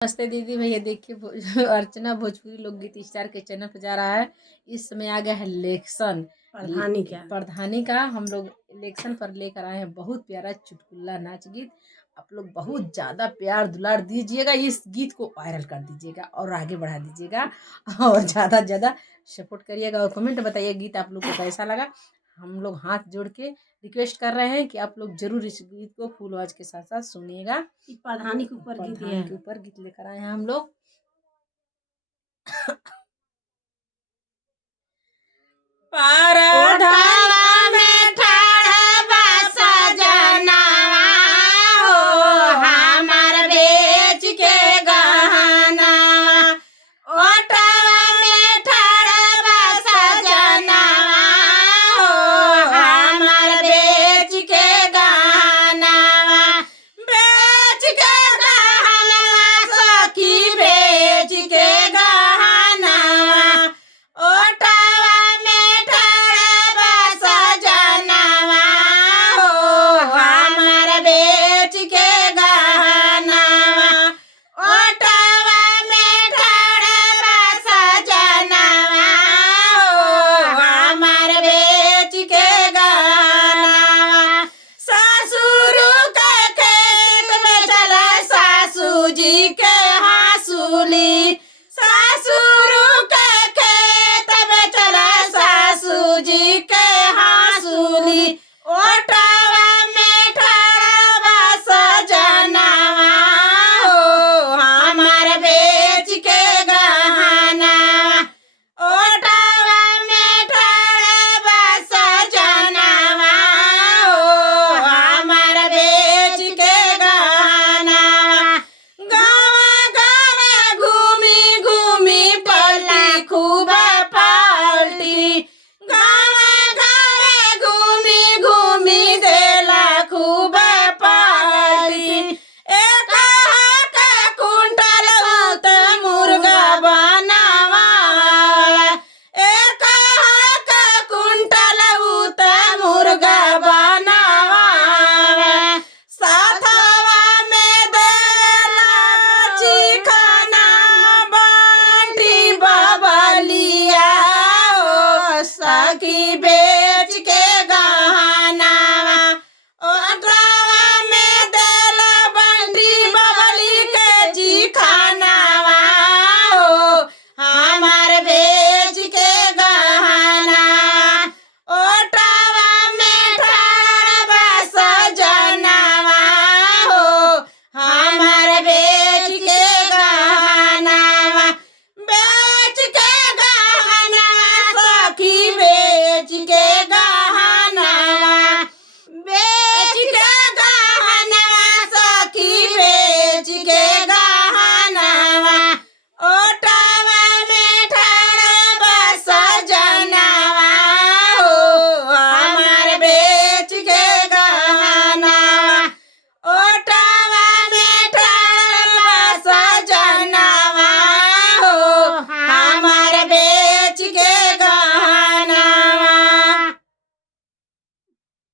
नमस्ते दीदी भैया, देखिए अर्चना भोजपुरी लोकगीत स्टार के चैनल पर जा रहा है। इस समय आ गया है इलेक्शन प्रधानी का। हम लोग इलेक्शन पर लेकर आए हैं बहुत प्यारा चुटकुला नाच गीत। आप लोग बहुत ज़्यादा प्यार दुलार दीजिएगा, इस गीत को वायरल कर दीजिएगा और आगे बढ़ा दीजिएगा और ज़्यादा से ज़्यादा सपोर्ट करिएगा और कमेंट बताइए गीत आप लोग को कैसा लगा। हम लोग हाथ जोड़ के रिक्वेस्ट कर रहे हैं कि आप लोग जरूर इस गीत को फुल आवाज के साथ साथ सुनिएगा। प्रधानी के ऊपर गीत लेकर आए हैं हम लोग। जी के